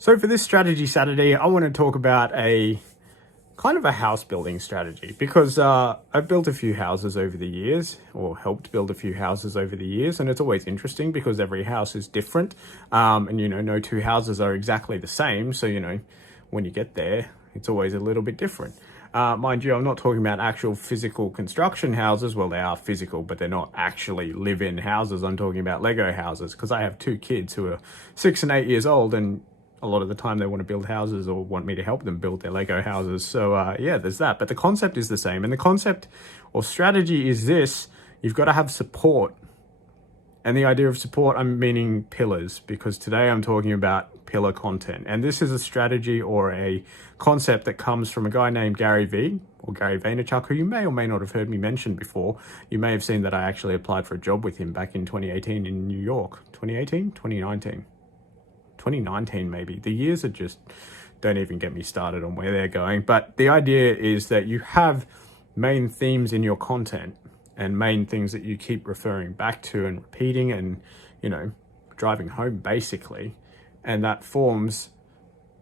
So for this strategy Saturday, I want to talk about a kind of a house building strategy because I've built a few houses over the years, or helped build a few houses over the years, and it's always interesting because every house is different, and no two houses are exactly the same. So when you get there, it's always a little bit different. Mind you, I'm not talking about actual physical construction houses. Well, they are physical, but they're not actually live-in houses. I'm talking about Lego houses because I have two kids who are 6 and 8 years old, and a lot of the time they want to build houses or want me to help them build their Lego houses. So yeah, there's that. But the concept is the same. And the concept or strategy is this: you've got to have support. And the idea of support, I'm meaning pillars, because today I'm talking about pillar content. And this is a strategy or a concept that comes from a guy named Gary Vaynerchuk, who you may or may not have heard me mention before. You may have seen that I actually applied for a job with him back in 2018 in New York. 2018? 2019? 2019 maybe. The years are just, don't even get me started on where they're going. But the idea is that you have main themes in your content and main things that you keep referring back to and repeating and, driving home basically. And that forms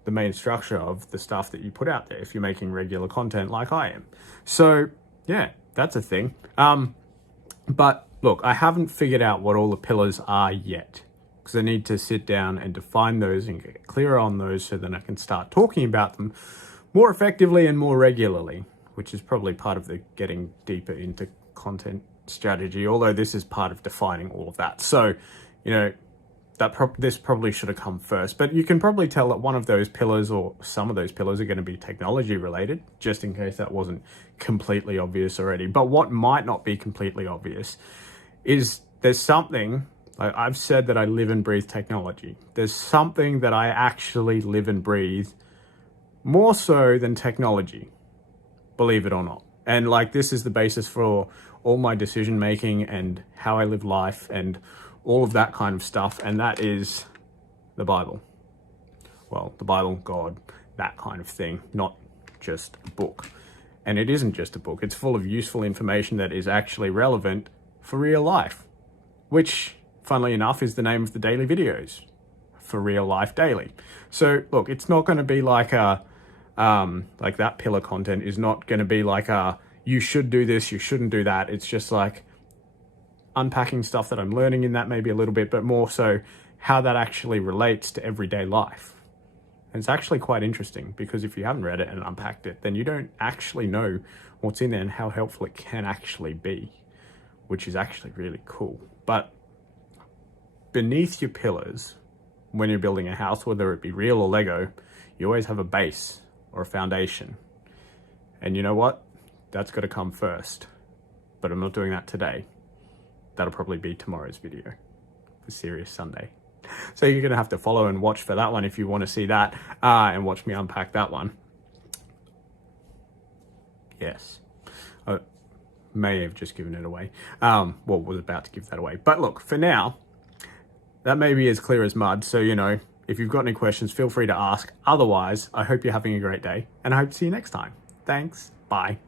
the main structure of the stuff that you put out there if you're making regular content like I am. So yeah, that's a thing. But look, I haven't figured out what all the pillars are yet, because I need to sit down and define those and get clearer on those so then I can start talking about them more effectively and more regularly, which is probably part of the getting deeper into content strategy, although this is part of defining all of that. So, this probably should have come first, but you can probably tell that one of those pillars or some of those pillars are going to be technology related, just in case that wasn't completely obvious already. But what might not be completely obvious is there's something. I've said that I live and breathe technology. There's something that I actually live and breathe more so than technology, believe it or not. And this is the basis for all my decision making and how I live life and all of that kind of stuff. And that is the Bible. Well, the Bible, God, that kind of thing, not just a book. And it isn't just a book. It's full of useful information that is actually relevant for real life, which, funnily enough, is the name of the daily videos, For Real Life Daily. So look, it's not going to be like that pillar content is not going to be like you should do this, you shouldn't do that. It's just like unpacking stuff that I'm learning in that maybe a little bit, but more so how that actually relates to everyday life. And it's actually quite interesting, because if you haven't read it and unpacked it, then you don't actually know what's in there and how helpful it can actually be, which is actually really cool. But beneath your pillars, when you're building a house, whether it be real or Lego, you always have a base or a foundation. And you know what? That's got to come first. But I'm not doing that today. That'll probably be tomorrow's video for Serious Sunday. So you're going to have to follow and watch for that one if you want to see that, and watch me unpack that one. Yes. I may have just given it away. Was about to give that away. But look, for now, that may be as clear as mud. So, if you've got any questions, feel free to ask. Otherwise, I hope you're having a great day, and I hope to see you next time. Thanks. Bye.